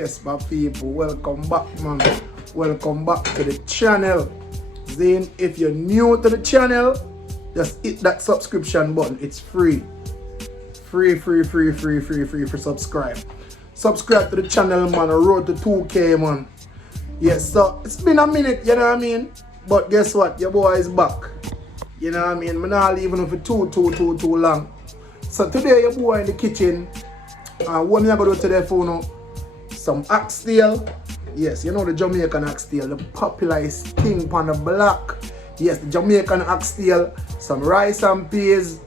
Yes, my people, welcome back, man. Welcome back to the channel. Then, if you're new to the channel, just hit that subscription button. It's free. Free for subscribe. Subscribe to the channel, man. Road to 2K, man. Yes, so it's been a minute, you know what I mean? But guess what? Your boy is back. You know what I mean? I'm not leaving for too long. So today, your boy in the kitchen. What me I gonna do today for now? Some oxtail. Yes, you know the Jamaican oxtail, the popularized thing on the block. Yes, the Jamaican oxtail. Some rice and peas.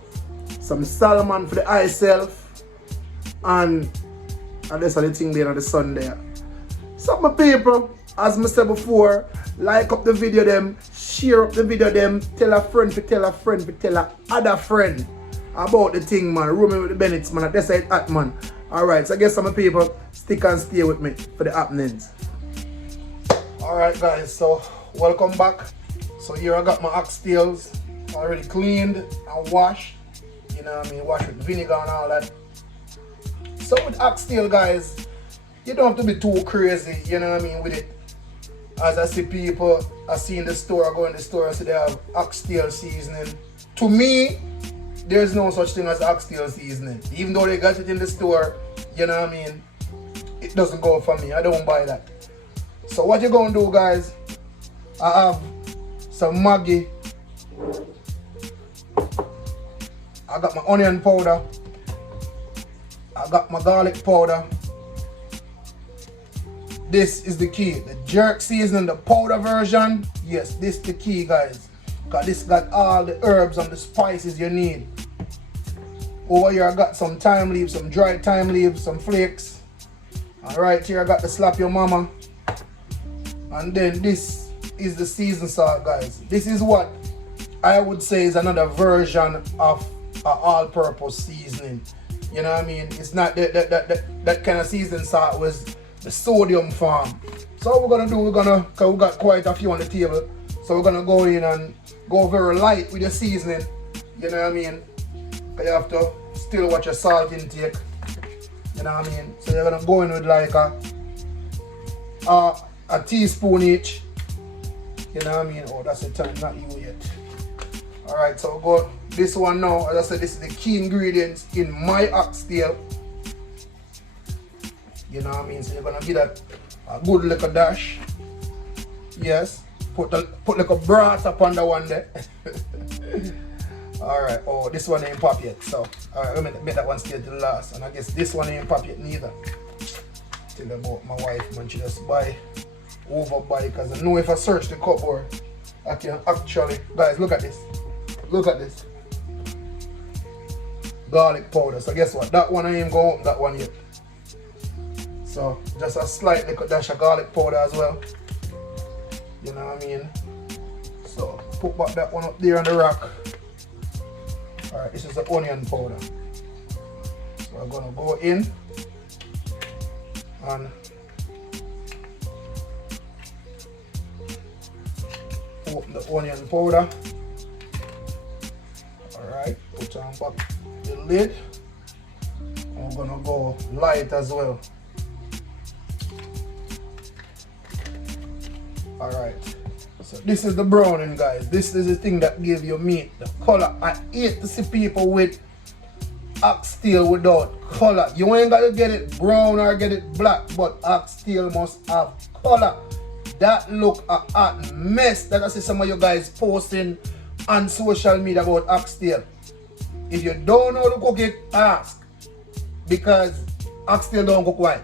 Some salmon for the eye self. And that's the thing there on the sun there. So my people, as I said before, like up the video them, share up the video them, tell a friend to tell a friend to tell a other friend about the thing, man. Rooming with the Bennetts, man. That's it at, man. Alright, so I guess some people stick and stay with me for the happenings. Alright guys, so welcome back. So here I got my oxtails already cleaned and washed. You know what I mean? Washed with vinegar and all that. So with oxtail, guys, you don't have to be too crazy, you know what I mean, with it. As I see people, I see in the store, I go in the store, I see they have oxtail seasoning. To me, there's no such thing as oxtail seasoning. Even though they got it in the store, you know what I mean, it doesn't go for me. I don't buy that. So what you're going to do, guys, I have some Maggi. I got my onion powder. I got my garlic powder. This is the key. The jerk seasoning, the powder version. Yes, this is the key, guys. Because this got all the herbs and the spices you need. Over here I got some thyme leaves, some dried thyme leaves, some flakes. And right here I got the slap your mama. And then this is the seasoned salt, guys. This is what I would say is another version of an all-purpose seasoning. You know what I mean? It's not that kind of seasoned salt was the sodium form. So what we're gonna do, because we got quite a few on the table, so we're gonna go in and go very light with your seasoning. You know what I mean? Because you have to still watch your salt intake. You know what I mean? So you're gonna go in with like a teaspoon each. You know what I mean? Oh, that's the time, not you yet. Alright, so we'll go this one now. As I said, this is the key ingredients in my oxtail. You know what I mean? So you're gonna give that a good little dash. Yes. Put like a broth up on the one there. Alright, oh, this one ain't pop yet. So, alright, let me make that one stay till last. And I guess this one ain't pop yet neither. Tell about my wife, man, she just buy, overbuy, because I know if I search the cupboard, I can actually, guys, look at this. Look at this. Garlic powder. So guess what? That one I ain't going to open that one yet. So, just a slight little dash of garlic powder as well. You know what I mean? So, put back that one up there on the rack. Alright, this is the onion powder. So I'm gonna go in and open the onion powder. Alright, put on back the lid. I'm gonna go light as well. Alright. So this is the browning, guys. This is the thing that gives your meat the color. I hate to see people with oxtail without color. You ain't gotta get it brown or get it black, but oxtail must have color. That look a hot mess that I see some of you guys posting on social media about oxtail. If you don't know how to cook it, ask. Because oxtail don't cook white.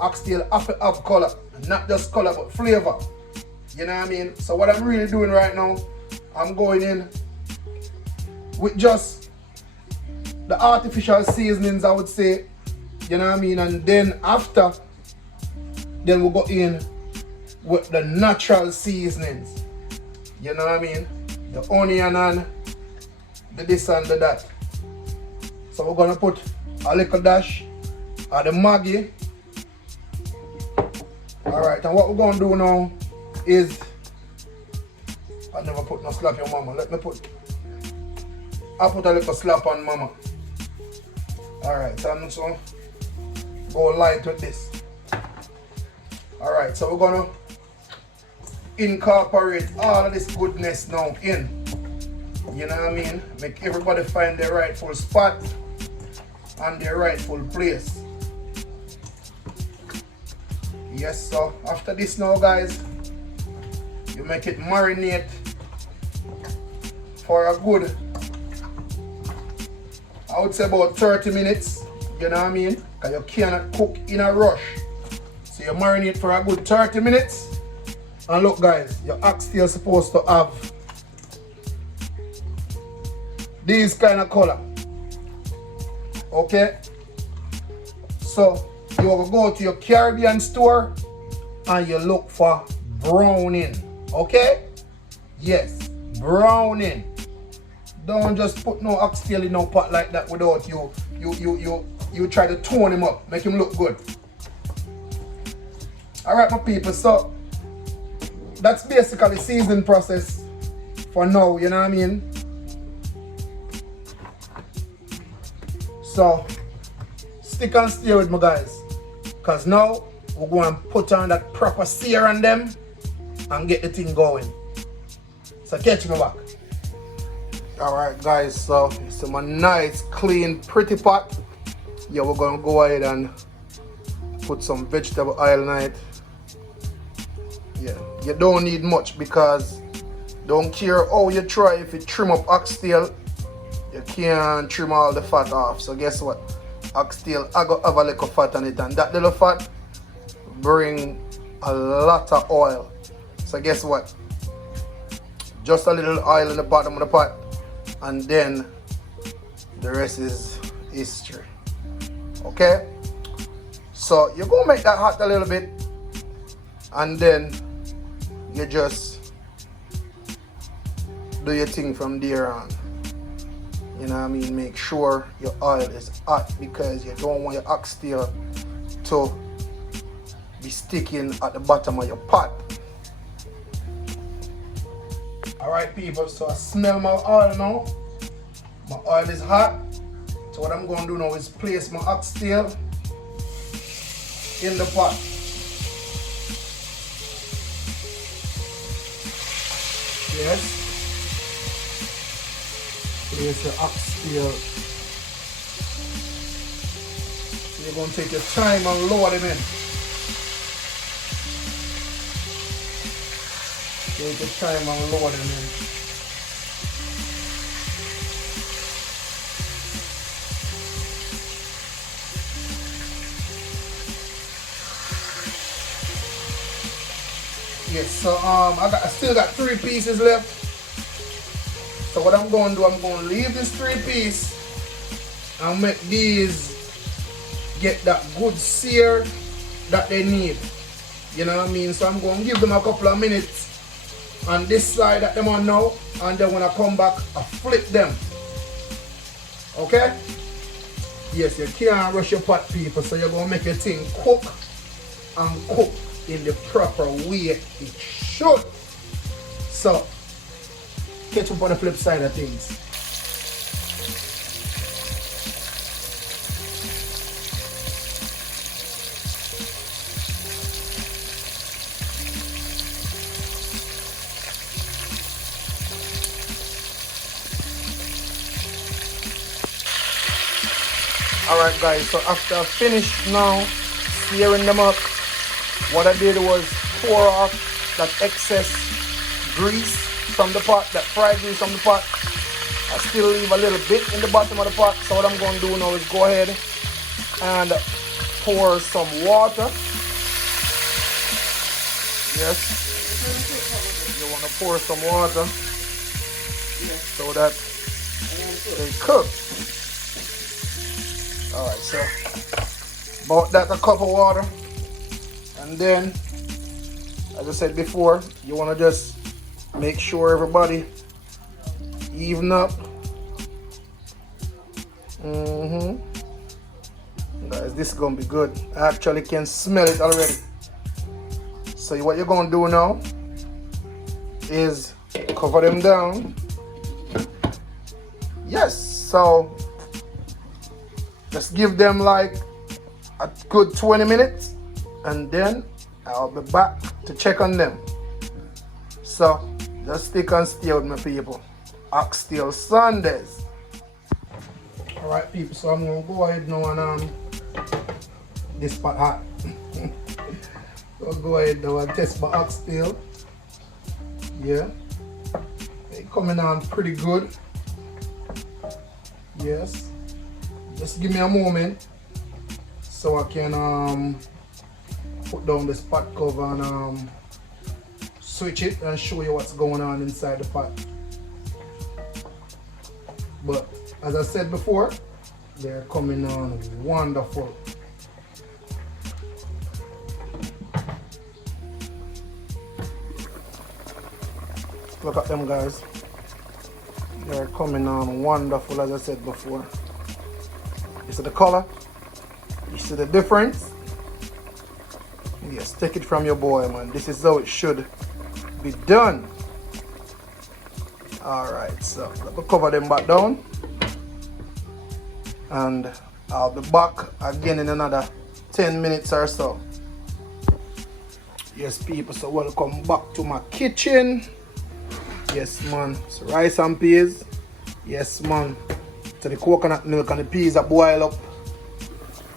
Oxtail have to have color. And not just color, but flavor. You know what I mean? So what I'm really doing right now, I'm going in with just the artificial seasonings, I would say. You know what I mean? And then after, then we'll go in with the natural seasonings. You know what I mean? The onion and the this and the that. So we're gonna put a little dash of the Maggi. Alright, and what we're gonna do now is, I never put no slap on mama. I'll put a little slap on mama. Alright, so I'm just gonna go light with this. Alright, so we're gonna incorporate all of this goodness now in. You know what I mean? Make everybody find their rightful spot and their rightful place. Yes, so after this now, guys, you make it marinate for a good, I would say about 30 minutes. You know what I mean? Because you cannot cook in a rush. So you marinate for a good 30 minutes. And look, guys, your oxtail is supposed to have these kind of color. Okay? So you will go to your Caribbean store and you look for browning. Okay? Yes, browning. Don't just put no oxtail in no pot like that without you try to tone him up, make him look good. Alright, my people, so that's basically the seasoning process for now, you know what I mean? So stick and stay with me, guys, because now we're going to put on that proper sear on them and get the thing going. So catch me back. Alright, guys, so it's my nice clean pretty pot. Yeah, we're going to go ahead and put some vegetable oil in it. Yeah, you don't need much because don't care how you try. If you trim up oxtail, you can't trim all the fat off. So guess what? Oxtail I got have a little fat on it, and that little fat bring a lot of oil. So guess what? Just a little oil in the bottom of the pot, and then the rest is history. Okay? So you're gonna make that hot a little bit, and then you just do your thing from there on. You know what I mean? Make sure your oil is hot because you don't want your oxtail to be sticking at the bottom of your pot. Alright, people, so I smell my oil now. My oil is hot. So what I'm going to do now is place my oxtail in the pot. Yes. Place the oxtail. So you're going to take your time and lower them in. Take your time and lower them in. Yes, so I still got 3 pieces left. So what I'm going to do, I'm going to leave this 3 piece and make these get that good sear that they need. You know what I mean? So I'm going to give them a couple of minutes on this side that them on now, and then when I come back, I flip them. Okay? Yes, you can't rush your pot, people, so you're going to make your thing cook and cook in the proper way it should. So catch up on the flip side of things. Alright, guys, so after I finished now searing them up, what I did was pour off that excess grease from the pot, that fried grease from the pot. I still leave a little bit in the bottom of the pot. So what I'm going to do now is go ahead and pour some water. Yes. You want to pour some water so that they cook. Alright, so about that, a cup of water. And then, as I said before, you want to just make sure everybody even up. Guys, this is going to be good. I actually can smell it already. So what you're going to do now is cover them down. Yes, so just give them like a good 20 minutes and then I'll be back to check on them. So just stick and stay with my people. Oxtail Sundays. Alright people, so I'm gonna go ahead now and this pot hot. So I'll go ahead now and test my oxtail. Yeah. It's coming on pretty good. Yes. Just give me a moment so I can put down this pot cover and switch it and show you what's going on inside the pot. But as I said before, they're coming on wonderful. Look at them guys. They're coming on wonderful as I said before. You see the color? You see the difference? Yes, take it from your boy, man. This is how it should be done. Alright, so let me cover them back down. And I'll be back again in another 10 minutes or so. Yes, people, so welcome back to my kitchen. Yes, man. So rice and peas. Yes, man. So the coconut milk and the peas are boil up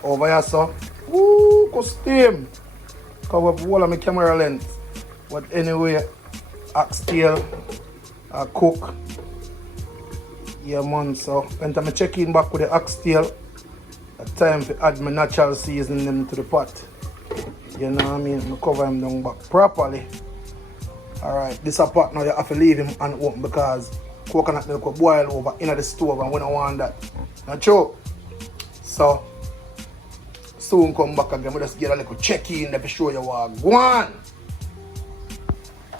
over here, so. Woo, go steam. Cover up all of my camera lens. But anyway, oxtail cook. Yeah, man. So when I'm checking back with the oxtail, it's time to add my natural seasoning them to the pot. You know what I mean? I cover him down back properly. Alright, this a pot now you have to leave him unopened because coconut milk will boil over in the stove and we don't want that. Not true. So soon come back again. We just get a little check-in to show you what go on.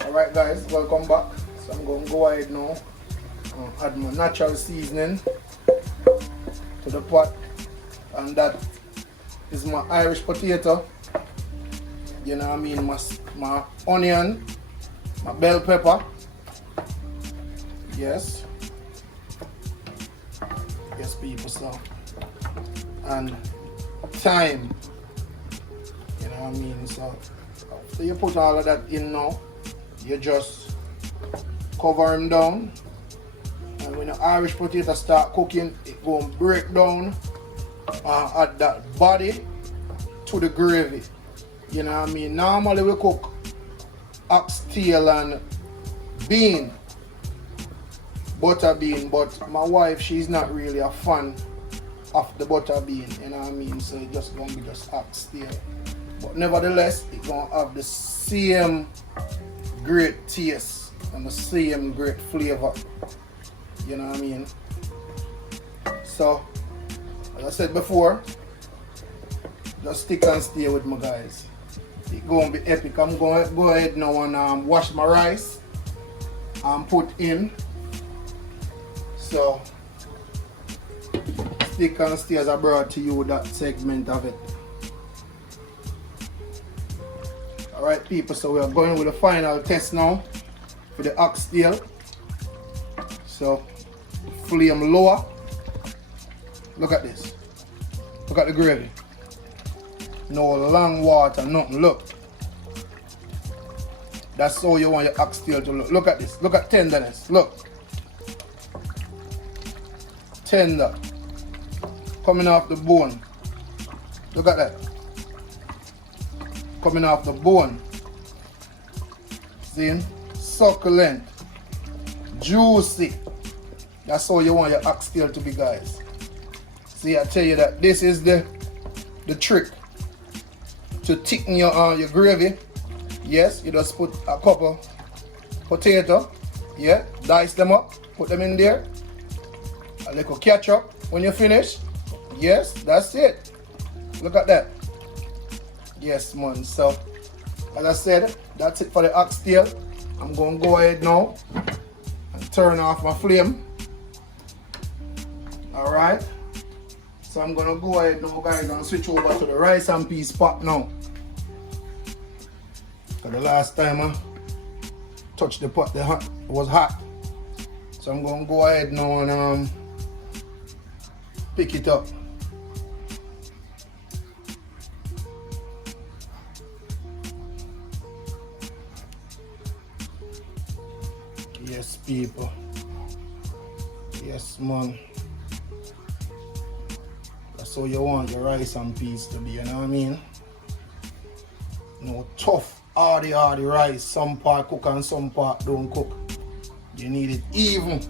Alright guys, welcome back. So I'm going to go ahead now and add my natural seasoning to the pot. And that is my Irish potato. You know what I mean? My onion, my bell pepper. Yes. Yes, people, so. And thyme. You know what I mean? So after you put all of that in now, you just cover them down. And when the Irish potato start cooking, it going to break down and add that body to the gravy. You know what I mean? Normally we cook oxtail and bean, butter bean, but my wife, she's not really a fan of the butter bean, you know what I mean? So it's just gonna be just oxtail. But nevertheless, it's gonna have the same great taste and the same great flavor. You know what I mean? So, as I said before, just stick and stay with my guys. It's going to be epic. I'm going to go ahead now and wash my rice and put in. So, stick and stay as I brought to you that segment of it. Alright people, so we are going with the final test now for the oxtail. So, flame lower. Look at this. Look at the gravy. No long water, nothing. Look. That's how you want your oxtail to look. Look at this. Look at tenderness. Look. Tender. Coming off the bone. Look at that. Coming off the bone. See? Succulent. Juicy. That's how you want your oxtail to be, guys. See, I tell you that this is the trick to thicken your gravy. Yes, you just put a couple potato, yeah, dice them up, put them in there, a little ketchup when you finish. Yes, that's it. Look at that. Yes, man. So, as I said, that's it for the oxtail. I'm going to go ahead now and turn off my flame. Alright. So I'm going to go ahead now, guys, and switch over to the rice and peas pot now. Because the last time I touched the pot, it was hot. So I'm going to go ahead now and pick it up. Yes, people. Yes, man. That's how you want your rice and peas to be, you know what I mean? No tough, hardy rice. Some part cook and some part don't cook. You need it even.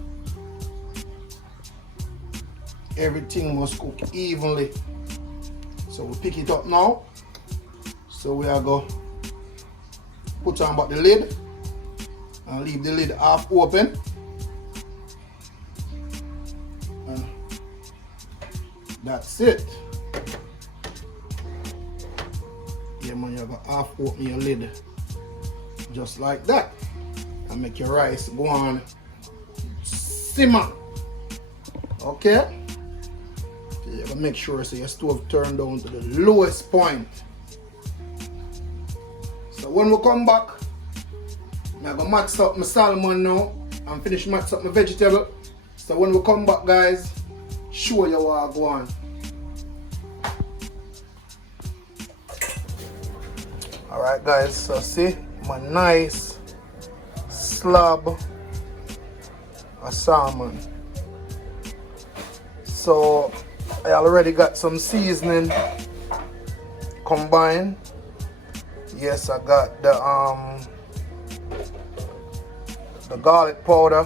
Everything must cook evenly. So we pick it up now. So we are going to put on back the lid and leave the lid half open. And that's it. Yeah man, you're going to half open your lid. Just like that. And make your rice go on simmer. Okay? So you gotta make sure so your stove turn down to the lowest point. So when we come back, I'm gonna match up my salmon now and finish match up my vegetable. So when we come back, guys, show you what I go on. Alright guys, so see my nice slab of salmon. So I already got some seasoning combined. Yes, I got the garlic powder.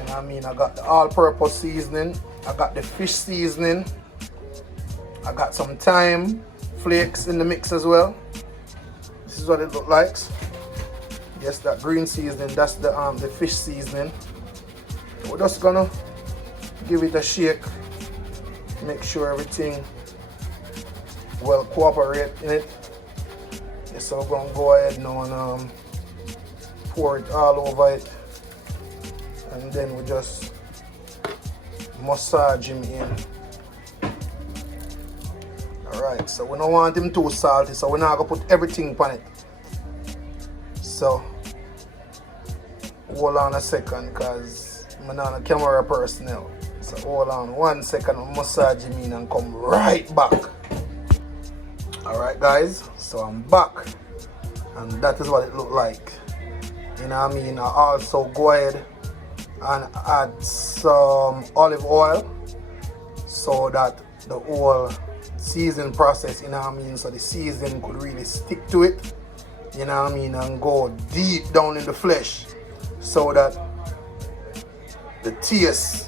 And I mean, I got the all-purpose seasoning. I got the fish seasoning. I got some thyme flakes in the mix as well. This is what it looks like. Yes, that green seasoning, that's the fish seasoning. We're just gonna give it a shake. Make sure everything well cooperate in it. Yes, so we're gonna go ahead now and pour it all over it. And then we just massage him in. Alright, so we don't want him too salty, so we're not gonna put everything on it. So hold on a second, cause I'm not a camera personnel. So hold on 1 second, I'll massage him in and come right back. Alright guys, so I'm back. And that is what it looked like. You know what I mean? I also go ahead and add some olive oil so that the whole seasoning process, you know what I mean, so the seasoning could really stick to it, you know what I mean, and go deep down in the flesh so that the taste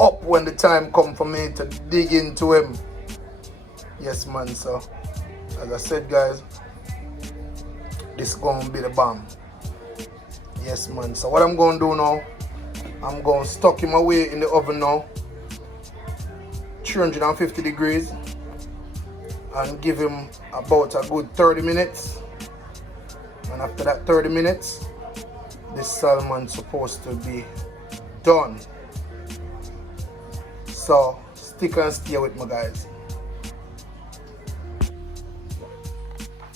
up when the time come for me to dig into him. Yes man, so as I said guys, this is going to be the bomb. Yes man, so what I'm going to do now, I'm going to stuck him away in the oven now, 350 degrees, and give him about a good 30 minutes. And after that 30 minutes, this salmon's supposed to be done. So stick and stay with me guys.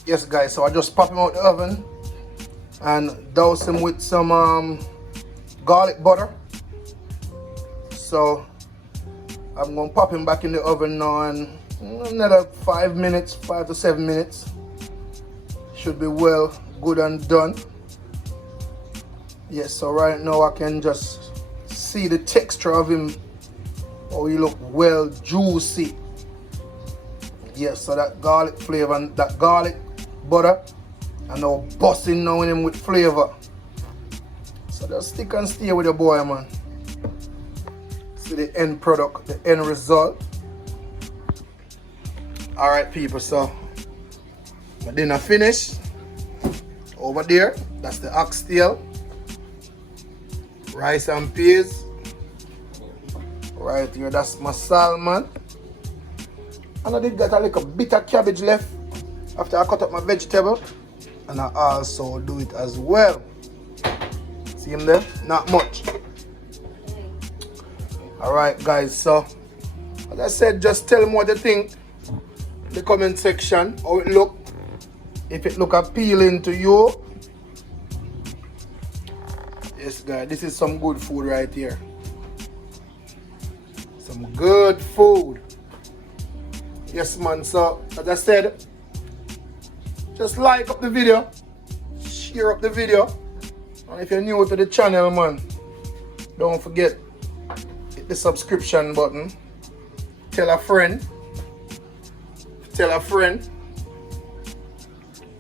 Yes guys, so I just pop him out the oven and douse him with some garlic butter. So I'm going to pop him back in the oven now, and another 5 minutes, 5 to 7 minutes. Should be well, good and done. Yes, so right now I can just see the texture of him. Oh, he look well juicy. Yes, so that garlic flavor and that garlic butter, and now busting now in him with flavor. So just stick and stay with the boy, man. See the end product, the end result. Alright people, so my dinner finished. Over there, that's the oxtail, rice and peas. Right here, that's my salmon. And I did get a little bit of cabbage left after I cut up my vegetable. And I also do it as well. See him there? Not much. Alright guys, so as I said, just tell me what you think in the comment section, how it look. If it look appealing to you. Yes guys, this is some good food right here. Some good food. Yes man, so as I said, just like up the video, share up the video, And if you're new to the channel, man, don't forget, hit the subscription button. Tell a friend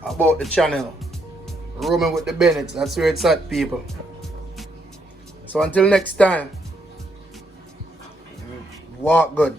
about the channel. Roaming with the Bennetts, that's where it's at, people. So until next time, walk good.